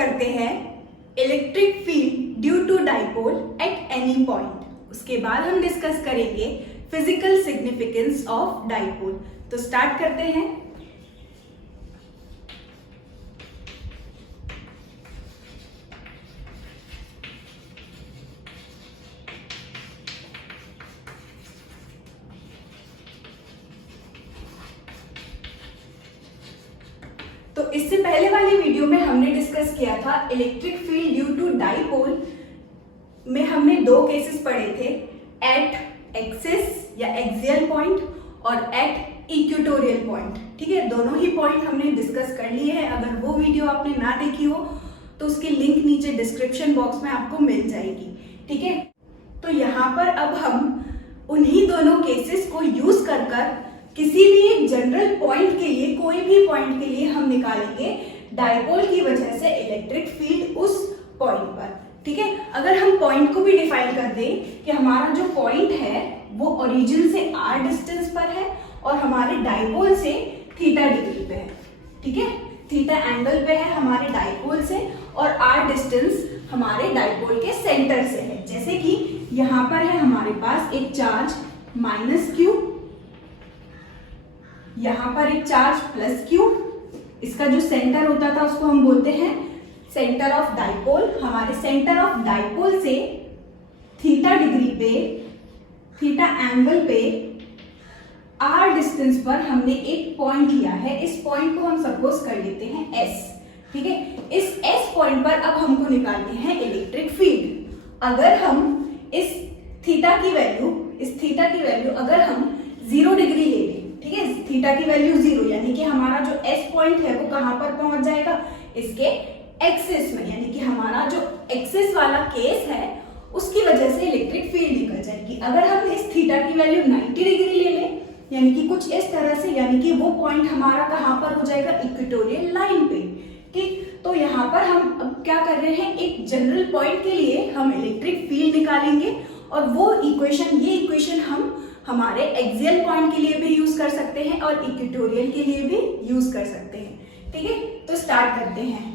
करते हैं electric field due to dipole at any point. उसके बाद हम डिस्कस करेंगे फिजिकल सिग्निफिकेंस ऑफ डाइपोल। तो स्टार्ट करते हैं। तो इससे पहले वाली वीडियो में हमने डिस्कस किया था electric field due to dipole में हमने दो केसेस पढ़े थे, एट एक्सिस या एक्सियल पॉइंट और एट इक्वेटोरियल पॉइंट। ठीक है, दोनों ही पॉइंट हमने डिस्कस कर लिए हैं। अगर वो वीडियो आपने ना देखी हो तो उसकी लिंक नीचे डिस्क्रिप्शन बॉक्स में आपको मिल जाएगी। ठीक है, तो यहाँ पर अब हम उन्हीं दोनों केसेस को यूज कर किसी भी एक जनरल पॉइंट के लिए, कोई भी पॉइंट के लिए हम निकालेंगे डाइपोल की वजह से इलेक्ट्रिक फील्ड उस पॉइंट पर। ठीक है, अगर हम पॉइंट को भी डिफाइन कर दें कि हमारा जो पॉइंट है वो ओरिजिन से r डिस्टेंस पर है और हमारे डाइपोल से थीटा डिग्री पे है। ठीक है, थीटा एंगल पे है हमारे डाइपोल से और r डिस्टेंस हमारे डाइपोल के सेंटर से है। जैसे कि यहाँ पर है हमारे पास एक चार्ज -q, यहाँ पर एक चार्ज +q। इसका जो सेंटर होता था उसको हम बोलते हैं सेंटर ऑफ डाइपोल। हमारे सेंटर ऑफ डाइपोल से थीटा डिग्री पे, थीटा एंगल पे r डिस्टेंस पर हमने एक पॉइंट लिया है। इस पॉइंट को हम सपोज कर लेते हैं s। ठीक है, इस s पॉइंट पर अब हमको निकालनी है इलेक्ट्रिक फील्ड। अगर हम इस थीटा की वैल्यू अगर हम 0 डिग्री ले लें, ठीक है, थीटा की वैल्यू 0, यानी कि हमारा जो s पॉइंट है वो कहां पर पहुंच जाएगा, इसके एक्सिस में, यानी कि हमारा जो एक्सिस वाला केस है उसकी वजह से इलेक्ट्रिक फील्ड निकल जाएगी। अगर हम इस थीटा की वैल्यू 90 डिग्री ले लें, यानी कि कुछ इस तरह से, यानी कि वो पॉइंट हमारा कहां पर हो जाएगा, इक्वेटोरियल लाइन पे। ठीक, तो यहाँ पर हम अब क्या कर रहे हैं, एक जनरल पॉइंट के लिए हम इलेक्ट्रिक फील्ड निकालेंगे और वो ये इक्वेशन हम हमारे एक्सियल पॉइंट के लिए भी यूज कर सकते हैं और इक्वेटोरियल के लिए भी यूज कर सकते हैं। ठीक है, तो स्टार्ट करते हैं।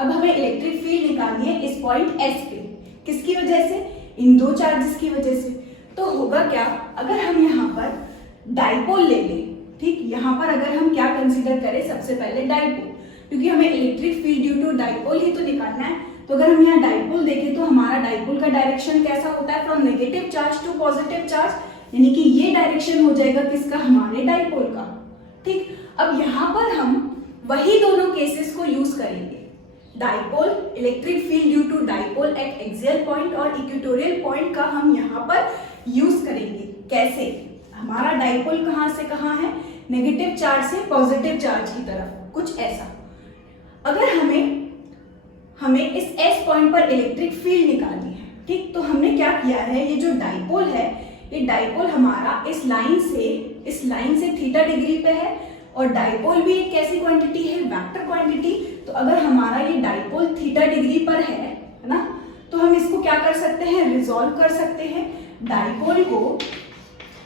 अब हमें इलेक्ट्रिक फील्ड निकालनी है इस पॉइंट S पे। किसकी वजह से, इन दो चार्जेस की वजह से। तो होगा क्या, अगर हम यहाँ पर डाइपोल ले लें, ठीक, यहाँ पर अगर हम क्या कंसीडर करें, सबसे पहले डाइपोल, क्योंकि हमें electric field due to dipole ही तो निकालना है। तो अगर हम यहाँ डाइपोल देखें तो हमारा डाइपोल का डायरेक्शन कैसा होता है, from negative charge to positive charge, यानी कि ये डायरेक्शन हो जाएगा किसका, हमारे डाइपोल का। ठीक, अब यहाँ पर हम वही दोनों केसेस को यूज करेंगे, dipole, electric field due to dipole at axial point और इक्वेटोरियल पॉइंट का हम यहाँ पर यूज करेंगे। कैसे, हमारा डाइपोल कहाँ से कहाँ है, नेगेटिव चार्ज से पॉजिटिव चार्ज की तरफ, कुछ ऐसा। अगर हमें इस S पॉइंट पर इलेक्ट्रिक फील्ड निकालनी है, ठीक, तो हमने क्या किया है, ये जो डाइपोल है, ये डाइपोल हमारा इस लाइन से थीटा डिग्री पे है और डाइपोल भी एक कैसी क्वांटिटी है, वेक्टर क्वांटिटी। तो अगर हमारा ये डाइपोल थीटा डिग्री पर है ना, तो हम इसको क्या कर सकते हैं, रिजॉल्व कर सकते हैं। डाइपोल को,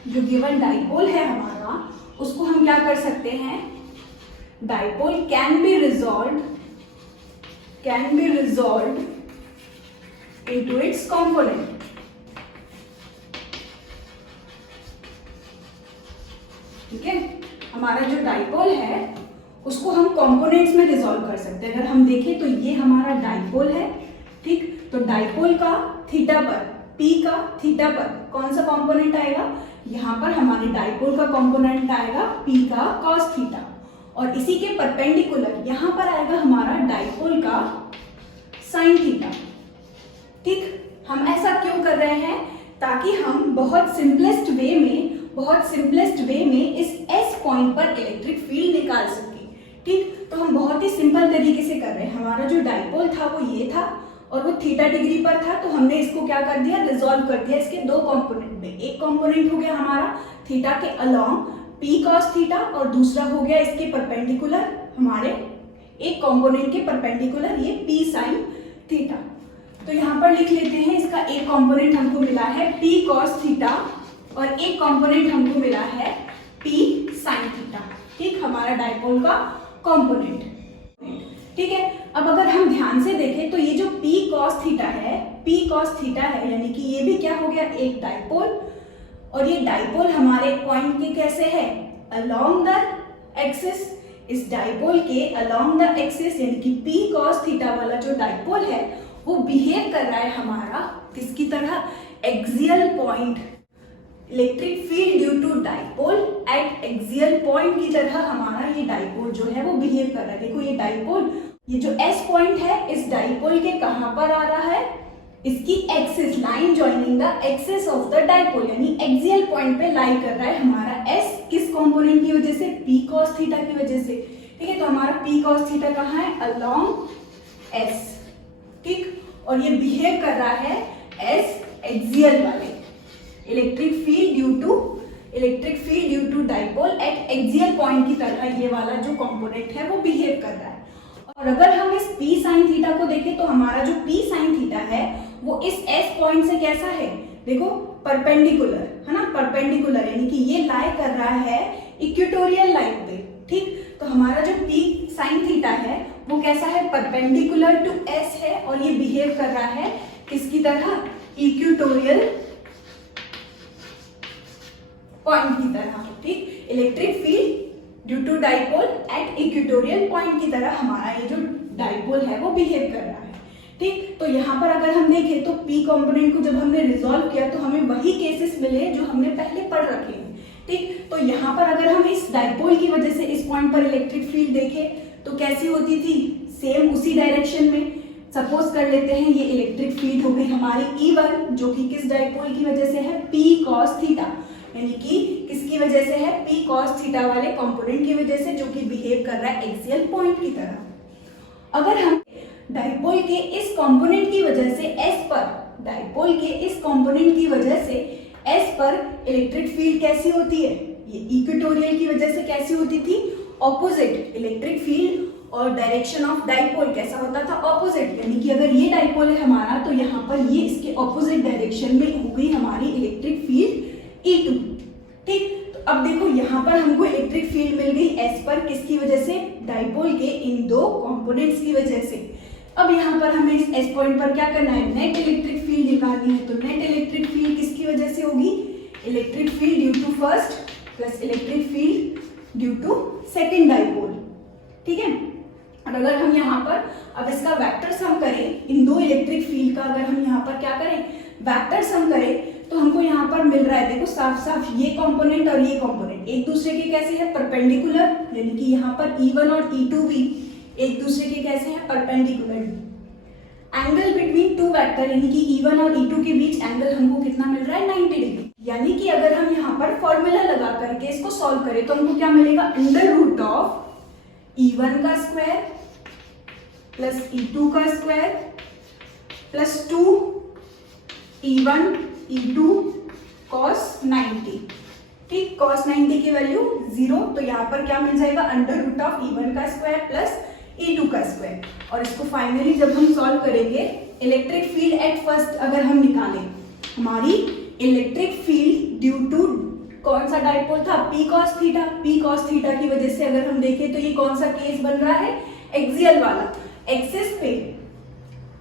जो गिवन डाइपोल है हमारा, उसको हम क्या कर सकते हैं, dipole can be resolved into its component. ठीक है, हमारा जो डाइपोल है उसको हम कंपोनेंट्स में रिजॉल्व कर सकते हैं। अगर हम देखें तो ये हमारा डाइपोल है, ठीक, तो डाइपोल का थीटा पर, P का थीटा पर कौन सा कंपोनेंट आएगा, यहाँ पर हमारे डाइपोल का कंपोनेंट आएगा P का cos थीटा, और इसी के परपेंडिकुलर यहाँ पर आएगा हमारा डाइपोल का sin थीटा। ठीक, हम ऐसा क्यों कर रहे हैं, ताकि हम बहुत सिंपलेस्ट वे में इस S पॉइंट पर इलेक्ट्रिक फील्ड निकाल सके। ठीक, तो हम बहुत ही सिंपल तरीके से कर रहे हैं। हमारा जो डाइपोल था वो ये था और वो थीटा डिग्री पर था, तो हमने इसको क्या कर दिया, रिजॉल्व कर दिया इसके दो कंपोनेंट में। एक कंपोनेंट हो गया हमारा थीटा के अलोंग P cos थीटा और दूसरा हो गया इसके परपेंडिकुलर, हमारे एक कंपोनेंट के परपेंडिकुलर ये P sin थीटा। तो यहाँ पर लिख लेते हैं, इसका एक कंपोनेंट हमको मिला है P cos थीटा और एक कंपोनेंट हमको मिला है P sin थीटा। ठीक, हमारा डाइपोल का कंपोनेंट। ठीक है। अब अगर हम ध्यान से देखें तो ये जो P cos थीटा है, यानी कि ये भी क्या हो गया, एक डाइपोल, और ये डाइपोल हमारे पॉइंट के कैसे है, अलोंग द एक्सिस। इस डाइपोल के अलोंग द एक्सिस यानी कि P cos थीटा वाला जो डाइपोल है वो बिहेव कर रहा है हमारा किसकी तरह, axial point. Electric field due to dipole at axial point की तरह हमारा ये डाइपोल जो है वो बिहेव कर रहा है। देखो ये डाइपोल, ये जो S पॉइंट है इस डाइपोल के कहां पर आ रहा है, इसकी axis, line joining the axis of the dipole, यानी एक्सियल पॉइंट पे लाई कर रहा है हमारा S, किस कंपोनेंट की वजह से, P cos थीटा की वजह से। ठीक है, तो हमारा P cos थीटा कहाँ है, अलोंग S, ठीक, और ये बिहेव कर रहा है S एक्सियल वाले। Electric field due to dipole at axial point की तरह ये वाला जो कंपोनेंट है वो बिहेव कर रहा है। और अगर हम इस P sin थीटा को देखें तो हमारा जो P sin थीटा है वो इस S पॉइंट से कैसा है, देखो परपेंडिकुलर है ना, परपेंडिकुलर, यानी कि ये लाई कर रहा है इक्वेटोरियल लाइन पे। ठीक, तो हमारा जो P sin थीटा है वो कैसा है, परपेंडिकुलर टू S है, और ये बिहेव कर रहा है किसकी तरह, इक्वेटोरियल पॉइंट की तरह। ठीक, electric field due to dipole at equatorial point की तरह हमारा ये जो डाइपोल है वो बिहेव कर रहा है। ठीक, तो यहाँ पर अगर हम देखें तो P कंपोनेंट को जब हमने रिजॉल्व किया तो हमें वही केसेस मिले जो हमने पहले पढ़ रखे हैं। ठीक, तो यहाँ पर अगर हम इस डाइपोल की वजह से इस पॉइंट पर इलेक्ट्रिक फील्ड देखें तो कैसी होती थी, सेम उसी डायरेक्शन में। सपोज कर लेते हैं ये इलेक्ट्रिक फील्ड हो गई हमारी E1 जो कि किस डाइपोल की वजह से है, P cos थीटा, यानी कि किसकी वजह से है, P cos थीटा वाले कंपोनेंट की वजह से, जो कि बिहेव कर रहा है एक्सियल पॉइंट की तरह। अगर हम डाइपोल के इस कंपोनेंट की वजह से S पर, डाइपोल के इस कंपोनेंट की वजह से S पर इलेक्ट्रिक फील्ड कैसी होती है, ये इक्वेटोरियल की वजह से कैसी होती थी, ऑपोजिट। इलेक्ट्रिक फील्ड और डायरेक्शन ऑफ डाइपोल कैसा होता था, ऑपोजिट, यानी कि अगर ये डाइपोल है हमारा तो यहाँ पर ये इसके ऑपोजिट डायरेक्शन में हो गई हमारी इलेक्ट्रिक फील्ड E2। ठीक, तो अब देखो यहाँ पर हमको इलेक्ट्रिक फील्ड मिल गई S पर, किसकी वजह से, डाइपोल के इन दो कंपोनेंट्स की वजह से। अब यहाँ पर हमें इस S पॉइंट पर क्या करना है, नेट इलेक्ट्रिक फील्ड निकालनी है। तो नेट इलेक्ट्रिक फील्ड किसकी वजह से होगी, electric field due to first plus electric field due to second dipole. ठीक है, और अगर हम यहाँ पर अब इसका वेक्टर सम करें, इन दो इलेक्ट्रिक फील्ड का अगर हम यहाँ पर क्या करें, वेक्टर सम करें, तो हमको यहाँ पर मिल रहा है, देखो साफ साफ ये कंपोनेंट और ये कंपोनेंट एक दूसरे के कैसे है, परपेंडिकुलर, यानी कि यहाँ पर E1 और E2 भी एक दूसरे के कैसे हैं, perpendicular. Angle between two vector, यानी कि E1 और E2 के बीच एंगल हमको कितना मिल रहा है, 90 डिग्री। यानी कि अगर हम यहाँ पर फॉर्मूला लगा करके इसको सॉल्व करें तो हमको क्या मिलेगा, अंडर रूट ऑफ E1 का स्क्वायर प्लस E2 का square plus 2 E1 E2 cos 90। ठीक, cos 90 की वैल्यू 0, तो यहाँ पर क्या मिल जाएगा, अंडर रूट ऑफ E1 का स्क्वायर प्लस E2 का स्क्वायर। और इसको फाइनली जब हम सॉल्व करेंगे, इलेक्ट्रिक फील्ड एट फर्स्ट अगर हम निकालें, हमारी इलेक्ट्रिक फील्ड ड्यू टू कौन सा डाइपोल था, P cos theta. P cos theta की वजह से अगर हम देखें तो ये कौन सा केस बन रहा है, एक्सियल वाला। एक्सिस पे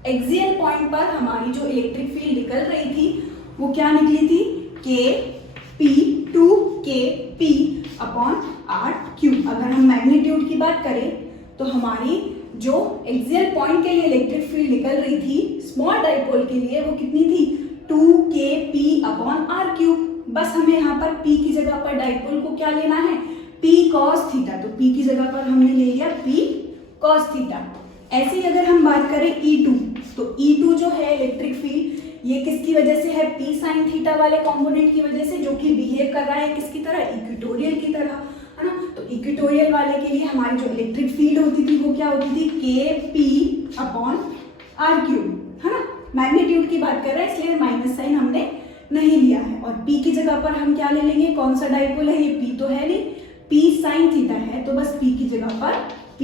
एक्सियल पॉइंट पर हमारी जो इलेक्ट्रिक फील्ड निकल रही थी वो क्या निकली थी, KP अपॉन R3। अगर हम मैग्नीट्यूड की बात करें तो हमारी जो एक्सियल पॉइंट के लिए इलेक्ट्रिक फील्ड निकल रही थी स्मॉल डाइपोल के लिए वो कितनी थी, 2KP अपॉन R3। बस हमें यहाँ पर P की जगह पर डाइपोल को क्या लेना है, P cos थीटा, तो P की जगह पर हमने ले लिया P cos थीटा। ऐसे ही अगर हम बात करें E2, तो E2 जो है इलेक्ट्रिक फील्ड, ये किसकी वजह से है, P sin थीटा वाले कंपोनेंट की वजह से, जो कि बिहेव कर रहा है किसकी तरह, इक्वेटोरियल की तरह, है ना। तो इक्वेटोरियल वाले के लिए हमारी जो इलेक्ट्रिक फील्ड होती थी वो क्या होती थी, KP अपॉन R3, है ना। मैग्नीट्यूड की बात कर रहे हैं इसलिए माइनस साइन हमने नहीं लिया है। और P की जगह पर हम क्या ले लेंगे, कौन सा डाइपोल है, ये P तो है नहीं, P sin थीटा है, तो बस P की जगह पर P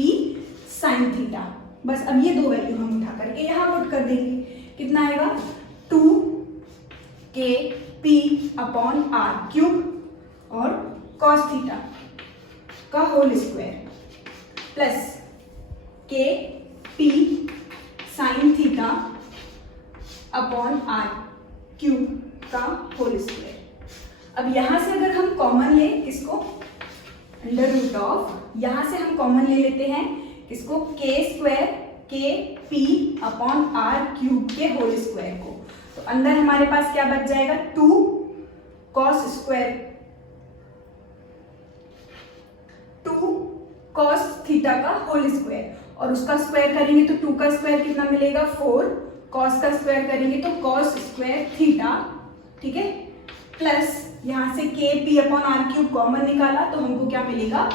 sin थीटा। बस अब ये दो वैल्यू हम उठा करके यहाँ पुट कर देंगे, कितना आएगा, 2KP अपॉन R3 और cos थीटा का whole square plus K P sine theta upon R cube का होल स्क्वायर। अब यहां से अगर हम कॉमन ले इसको, अंडर रूट ऑफ, यहां से हम कॉमन ले लेते हैं इसको के स्क्वायर के पी अपॉन आर क्यूब के होल स्क्वायर को, तो अंदर हमारे पास क्या बच जाएगा 2 कॉस स्क्वायर, 2 कॉस थीटा का होल स्क्वायर, और उसका स्क्वायर करेंगे तो 2 का स्क्वायर कितना मिलेगा 4, कॉस का स्क्वायर करेंगे तो कॉस स्क्वायर थीटा, ठीक है, प्लस यहां से K P upon R cube common निकाला तो हमको क्या मिलेगा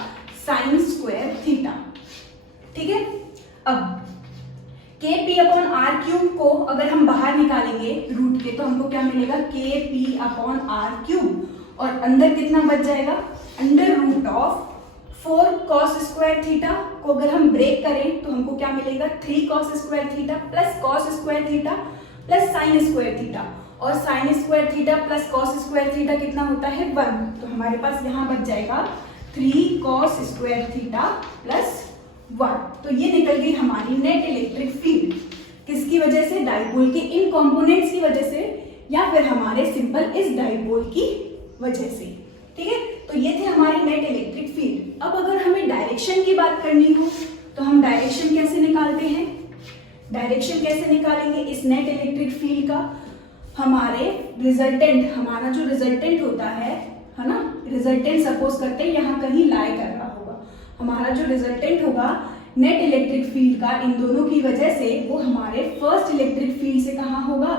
साइन स्क्वायर थीटा, ठीक है। अब के पी अपॉन आर क्यूब को अगर हम बाहर निकालेंगे रूट के तो हमको क्या मिलेगा के पी अपॉन आर क्यूब, और अंदर कितना बच जाएगा under root of 4 cos square theta को अगर हम ब्रेक करें तो हमको क्या मिलेगा 3 cos square theta plus cos square theta plus sine square theta, और sine square theta plus cos square theta कितना होता है 1, तो हमारे पास यहाँ बच जाएगा 3 कॉस स्क्वायर थीटा प्लस 1। तो ये निकल गई हमारी नेट इलेक्ट्रिक फील्ड, किसकी वजह से, डाइपोल के इन कंपोनेंट्स की वजह से, या फिर हमारे सिंपल इस डाइपोल की वजह से, ठीक है। तो ये थे हमारी नेट इलेक्ट्रिक फील्ड। अब अगर हमें डायरेक्शन की बात करनी हो तो हम डायरेक्शन कैसे निकालते हैं, डायरेक्शन कैसे निकालेंगे इस नेट इलेक्ट्रिक फील्ड का, हमारे रिजल्टेंट, हमारा जो रिजल्टेंट होता है ना, रिजल्टेंट सपोज करते हैं यहाँ कहीं लाई कर रहा होगा, हमारा जो रिजल्टेंट होगा नेट इलेक्ट्रिक फील्ड का इन दोनों की वजह से वो हमारे फर्स्ट इलेक्ट्रिक फील्ड से कहाँ होगा,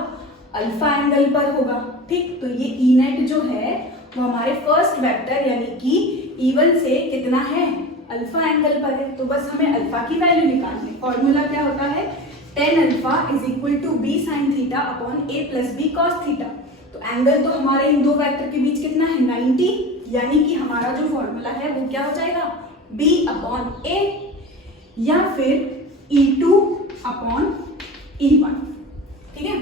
अल्फा एंगल पर होगा, ठीक। तो ये ई नेट जो है वो हमारे फर्स्ट वेक्टर यानी कि E1 से कितना है, अल्फा एंगल पर है, तो बस हमें अल्फा की वैल्यू निकालनी। फॉर्मूला क्या होता है, tan alpha is equal to B sine theta upon A plus B cos theta. तो एंगल तो हमारे इन दो वेक्टर के बीच कितना है 90, यानी कि हमारा जो फॉर्मूला है वो क्या हो जाएगा b अपॉन ए या फिर E2 अपॉन E1, ठीक है,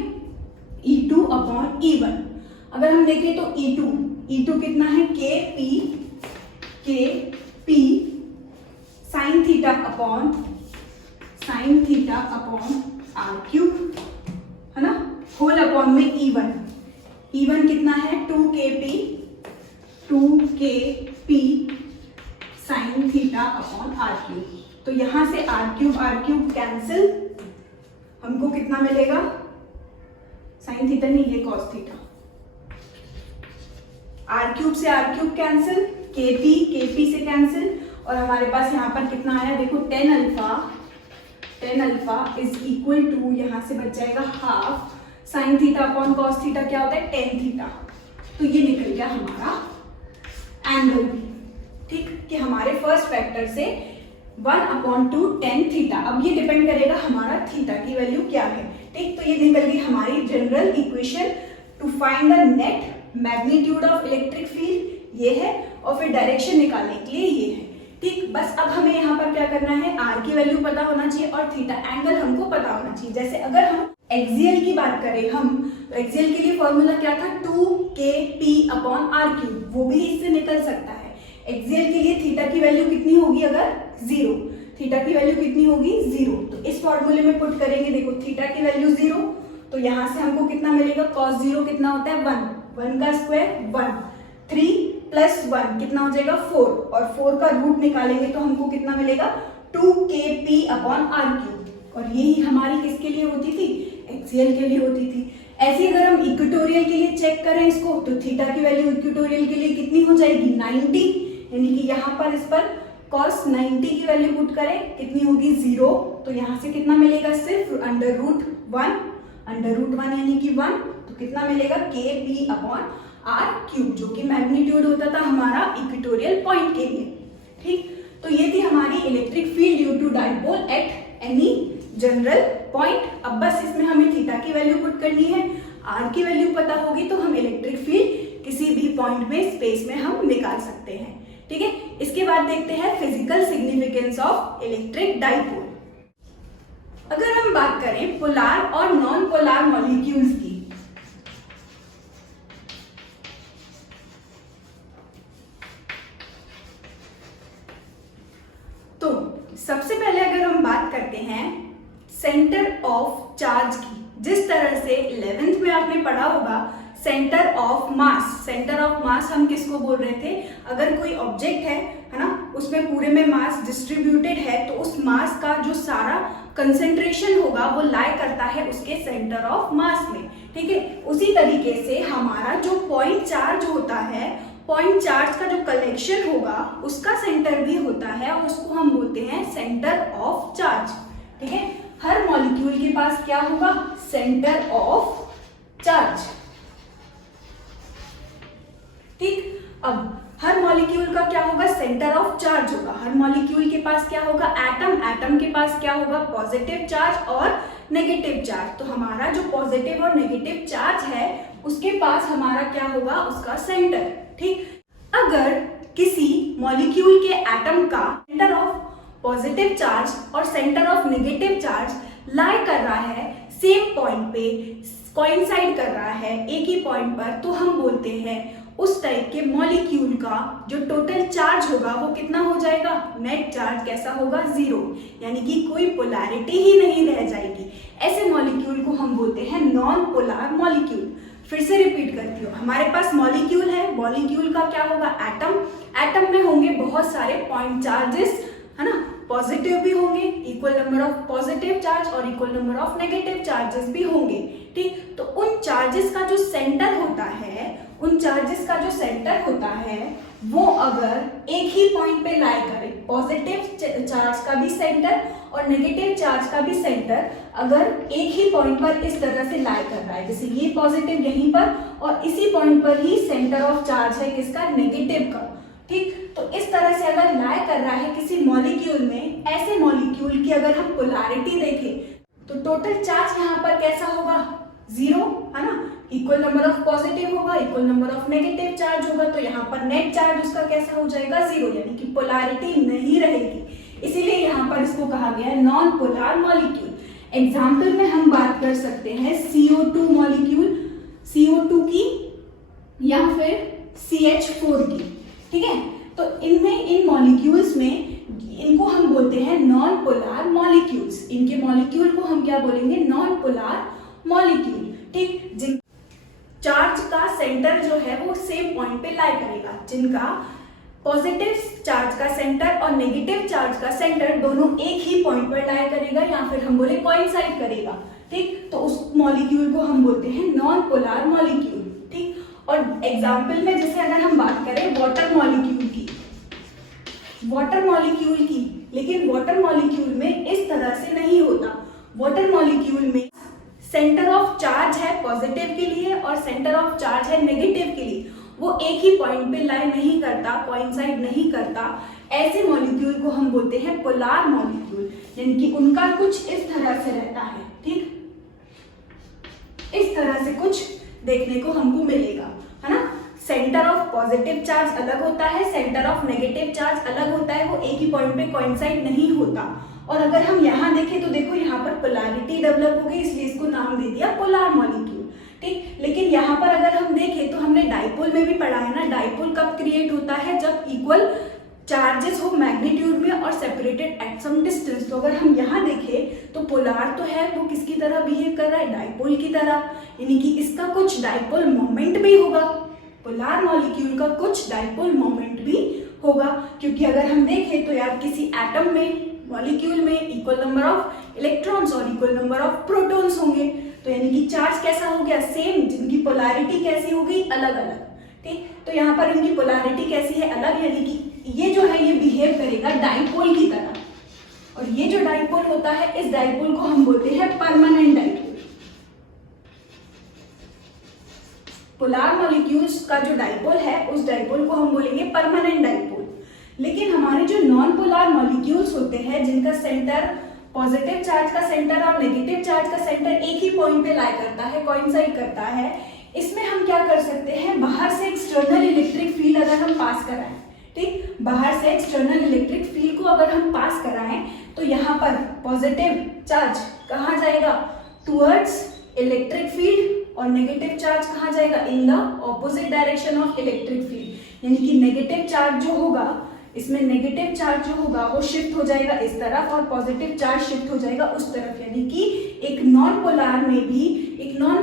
E2 अपॉन E1। अगर हम देखें तो E2 कितना है K P sine theta upon R cube, है ना, होल अपॉन में E1 कितना है 2kp sine theta upon R cube. तो यहां से आर क्यूब कैंसिल, हमको कितना मिलेगा, साइन थीटा नहीं ये cos theta, R cube cancel, KP से कैंसिल, और हमारे पास यहाँ पर कितना आया देखो tan alpha is equal to, यहाँ से बच जाएगा half sine theta upon cos theta, क्या होता है tan थीटा। तो ये निकल गया हमारा एंगल, ठीक, कि हमारे फर्स्ट वेक्टर से 1/2 tan थीटा। अब ये डिपेंड करेगा हमारा थीटा की वैल्यू क्या है, ठीक। तो ये निकल गई हमारी general equation two find the net magnitude of electric field, ये है, और फिर डायरेक्शन निकालने के लिए ये है, ठीक। बस अब हमें यहाँ पर क्या करना है, आर की वैल्यू पता होना चाहिए और थीटा एंगल हमको पता होना चाहिए। जैसे अगर हम एक्सियल की बात करें हम, तो एक्सियल के लिए फॉर्मूला क्या था 2kp अपॉन आर क्यूब, वो भी इससे निकल सकता है। एक्सियल के लिए थीटा की वैल्यू कितनी होगी, अगर 0, थीटा की वैल्यू कितनी होगी 0, तो इस फॉर्मूले में पुट करेंगे, देखो थीटा की वैल्यू 0, तो यहाँ से हमको कितना मिलेगा, cos 0 कितना होता है 1 का स्क्वायर 1, 3 प्लस 1 कितना हो जाएगा 4, और 4 का रूट निकालेंगे तो हमको कितना मिलेगा 2kp अपॉन आर क्यूब, और यही हमारी किसके लिए होती थी, एक्सियल के लिए होती थी। ऐसे अगर हम इक्वेटोरियल के लिए चेक करें इसको, तो थीटा की वैल्यू इक्वेटोरियल के लिए कितनी हो जाएगी 90, यानी कि यहाँ पर इस पर cos 90 की वैल्यू पुट करें कितनी होगी 0, तो यहाँ से कितना मिलेगा सिर्फ अंडर रूट वन यानी कि 1, तो कितना मिलेगा kp अपॉन आर क्यूब, जो कि मैग्नीट्यूड होता था हमारा इक्वेटोरियल पॉइंट के लिए, ठीक। तो ये थी हमारी electric field due to dipole at any general point. अब बस इसमें हमें थीटा की वैल्यू पुट करनी है, आर की वैल्यू पता होगी तो हम इलेक्ट्रिक फील्ड किसी भी पॉइंट में स्पेस में हम निकाल सकते हैं, ठीक है। इसके बाद देखते हैं physical significance of electric dipole. अगर हम बात करें पोलार और नॉन पोलार मॉलिक्यूल्स की, तो सबसे पहले अगर हम बात करते हैं सेंटर ऑफ चार्ज की। जिस तरह से 11th में आपने पढ़ा होगा centre of mass, centre of mass हम किसको बोल रहे थे, अगर कोई ऑब्जेक्ट है ना, उसमें पूरे में मास डिस्ट्रीब्यूटेड है तो उस मास का जो सारा कंसेंट्रेशन होगा वो लाई करता है उसके सेंटर ऑफ मास में, ठीक है। उसी तरीके से हमारा जो पॉइंट चार्ज होता है, पॉइंट चार्ज का जो कलेक्शन होगा उसका सेंटर भी होता है और उसको हम बोलते हैं सेंटर ऑफ चार्ज, ठीक है। हर मॉलिक्यूल के पास क्या होगा, सेंटर ऑफ चार्ज, ठीक। अब हर मॉलिक्यूल का क्या होगा, सेंटर ऑफ चार्ज होगा। हर मॉलिक्यूल के पास क्या होगा, एटम के पास क्या होगा, पॉजिटिव चार्ज और नेगेटिव चार्ज। तो हमारा जो पॉजिटिव और नेगेटिव चार्ज है उसके पास हमारा क्या होगा, उसका सेंटर, ठीक। अगर किसी मॉलिक्यूल के एटम का सेंटर ऑफ पॉजिटिव चार्ज और सेंटर ऑफ नेगेटिव चार्ज लाई कर रहा है सेम पॉइंट पे, कोइंसाइड कर रहा है एक ही पॉइंट पर, तो हम बोलते हैं उस टाइप के मॉलिक्यूल का जो टोटल चार्ज होगा वो कितना हो जाएगा, नेट चार्ज कैसा होगा, 0, यानी कि कोई पोलैरिटी ही नहीं रह जाएगी। ऐसे मॉलिक्यूल को हम बोलते हैं नॉन पोलर मॉलिक्यूल। फिर से रिपीट करती हूँ, हमारे पास मॉलिक्यूल है, मॉलिक्यूल का क्या होगा, एटम, एटम में होंगे बहुत सारे पॉइंट चार्जेस, है ना, पॉजिटिव भी होंगे, equal number of positive charge और equal number of negative charges भी होंगे, ठीक। तो उन चार्जेस का जो सेंटर होता है, उन चार्जेस का जो सेंटर होता है वो अगर एक ही पॉइंट पे लाई करे, पॉजिटिव चार्ज का भी सेंटर और नेगेटिव चार्ज का भी सेंटर अगर एक ही पॉइंट पर इस तरह से लाई कर रहा है, जैसे ये पॉजिटिव यहीं पर और इसी पॉइंट पर ही सेंटर ऑफ चार्ज है किसका, नेगेटिव का, ठीक। तो इस तरह से अगर लाई कर रहा है किसी मॉलिक्यूल में, ऐसे मॉलिक्यूल की अगर हम पोलैरिटी देखें तो टोटल चार्ज यहाँ पर कैसा होगा, 0, है ना, इक्वल नंबर ऑफ पॉजिटिव होगा, equal number of negative charge होगा, तो यहाँ पर नेट चार्ज उसका कैसा हो जाएगा, 0, यानी कि पोलैरिटी नहीं रहेगी। इसीलिए यहाँ पर इसको कहा गया है नॉन पोलर मॉलिक्यूल। एग्जाम्पल में हम बात कर सकते हैं CO2 मॉलिक्यूल, CO2 की या फिर CH4 की, ठीक है। तो इनमें, इन मॉलिक्यूल्स में इनको हम बोलते हैं नॉन पोलर मॉलिक्यूल्स। इनके मॉलिक्यूल को हम क्या बोलेंगे, नॉन पोलर मॉलिक्यूल, ठीक। जिन चार्ज का सेंटर जो है वो सेम पॉइंट पे लाई करेगा, जिनका पॉजिटिव चार्ज का सेंटर और नेगेटिव चार्ज का सेंटर दोनों एक ही पॉइंट पर लाई करेगा या फिर हम बोले कोइंसाइड करेगा, ठीक। तो उस मॉलिक्यूल को हम बोलते हैं नॉन पोलर मॉलिक्यूल, ठीक। और एग्जाम्पल में जैसे अगर हम बात करें वाटर मॉलिक्यूल की, वाटर मॉलिक्यूल की, लेकिन वाटर मॉलिक्यूल में इस तरह से नहीं होता। वाटर मॉलिक्यूल में सेंटर ऑफ चार्ज है पॉजिटिव के लिए और सेंटर ऑफ चार्ज है नेगेटिव के लिए, वो एक ही पॉइंट पे लाई नहीं करता, कोइंसाइड नहीं करता। ऐसे मॉलिक्यूल को हम बोलते हैं पोलर मॉलिक्यूल, यानी कि उनका कुछ इस तरह से रहता है, ठीक, इस तरह से कुछ देखने को हमको मिलेगा, है ना। सेंटर ऑफ पॉजिटिव चार्ज अलग होता है, सेंटर ऑफ नेगेटिव चार्ज अलग होता है, वो एक ही पॉइंट पे कोइंसाइड नहीं होता। और अगर हम यहाँ देखें तो देखो यहाँ पर पोलैरिटी डेवलप हो गई, इसलिए इसको नाम दे दिया पोलर मॉलिक्यूल, ठीक। लेकिन यहाँ पर अगर हम देखें तो हमने डाइपोल में भी पढ़ा है ना, डाइपोल कब क्रिएट होता है, जब इक्वल चार्जेस हो मैग्नीट्यूड में और सेपरेटेड एट सम डिस्टेंस। तो अगर हम यहाँ देखें तो पोलर तो है, वो किसकी तरह बिहेव कर रहा है, डाइपोल की तरह, यानी कि इसका कुछ डाइपोल मोमेंट भी होगा, पोलर मॉलिक्यूल का कुछ डाइपोल मोमेंट भी होगा। क्योंकि अगर हम देखें तो यार किसी एटम में, मॉलिक्यूल में इक्वल नंबर ऑफ इलेक्ट्रॉन्स और इक्वल नंबर ऑफ प्रोटॉन्स होंगे, तो यानी कि चार्ज कैसा हो गया, सेम, जिनकी पोलैरिटी कैसी हो गई, अलग अलग, ठीक। तो यहाँ पर इनकी पोलैरिटी कैसी है, अलग, यानी कि ये जो है ये बिहेव करेगा डाइपोल की तरह, और ये जो डाइपोल होता है इस डाइपोल को हम बोलते हैं परमानेंट डाइपोल। पोलर मॉलिक्यूल्स का जो डाइपोल है उस डाइपोल को हम बोलेंगे परमानेंट डाइपोल। लेकिन हमारे जो नॉन पोलर मॉलिक्यूल्स होते हैं जिनका सेंटर, पॉजिटिव चार्ज का सेंटर और नेगेटिव चार्ज का सेंटर एक ही पॉइंट पे लाई करता है, कोइंसाइड करता है, इसमें हम क्या कर सकते हैं, बाहर से एक्सटर्नल इलेक्ट्रिक फील्ड अगर हम पास कराएं, ठीक, बाहर से एक्सटर्नल इलेक्ट्रिक फील्ड को अगर हम पास कराएं तो यहाँ पर पॉजिटिव चार्ज कहाँ जाएगा, टुवर्ड्स इलेक्ट्रिक फील्ड, और नेगेटिव चार्ज कहाँ जाएगा, in the opposite direction of electric field, यानी कि नेगेटिव चार्ज जो होगा इसमें नेगेटिव चार्ज जो होगा वो शिफ्ट हो जाएगा इस तरफ और पॉजिटिव चार्ज शिफ्ट हो जाएगा उस तरफ, यानी कि एक नॉन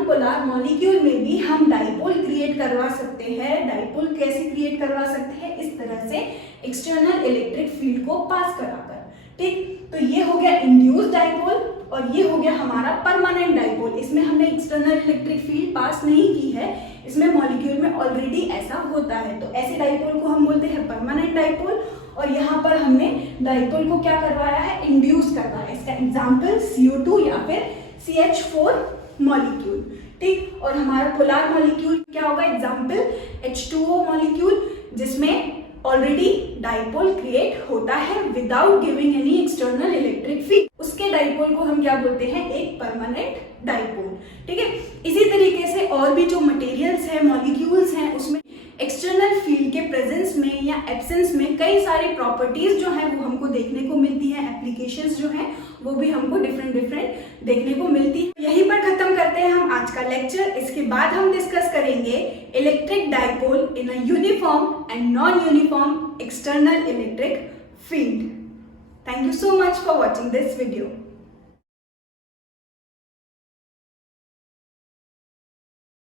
पोलर मॉलिक्यूल में भी हम डाइपोल क्रिएट करवा सकते हैं। डाइपोल कैसे क्रिएट करवा सकते हैं? इस तरह से एक्सटर्नल इलेक्ट्रिक फील्ड को पास कराकर। ठीक, तो ये हो गया इंड्यूस्ड डाइपोल और ये हो गया हमारा परमानेंट डाइपोल। इसमें हमने एक्सटर्नल इलेक्ट्रिक फील्ड पास नहीं की है, इसमें मॉलिक्यूल में ऑलरेडी ऐसा होता है, तो ऐसे डाइपोल को हम बोलते हैं परमानेंट डाइपोल। और यहाँ पर हमने डाइपोल को क्या करवाया है? इंड्यूस करवाया। इसका एग्जाम्पल CO2 या फिर CH4 मॉलिक्यूल। ठीक, और हमारा पोलर मॉलिक्यूल क्या होगा? एग्जाम्पल H2O मॉलिक्यूल, जिसमें ऑलरेडी डाइपोल क्रिएट होता है without giving any external electric field. उसके डाइपोल को हम क्या बोलते हैं? एक परमानेंट डाइपोल। ठीक है, इसी तरीके से और भी जो मटेरियल्स हैं, मॉलिक्यूल्स हैं, उसमें एक्सटर्नल फील्ड के प्रेजेंस में या एब्सेंस में कई सारी प्रॉपर्टीज जो हैं वो हमको देखने को मिलती हैं। एप्लीकेशंस जो हैं वो भी हमको डिफरेंट देखने को मिलती है। यहीं पर खत्म करते हैं हम आज का लेक्चर। इसके बाद हम डिस्कस करेंगे electric dipole in a uniform and non uniform external electric field. Thank you so much for watching this video.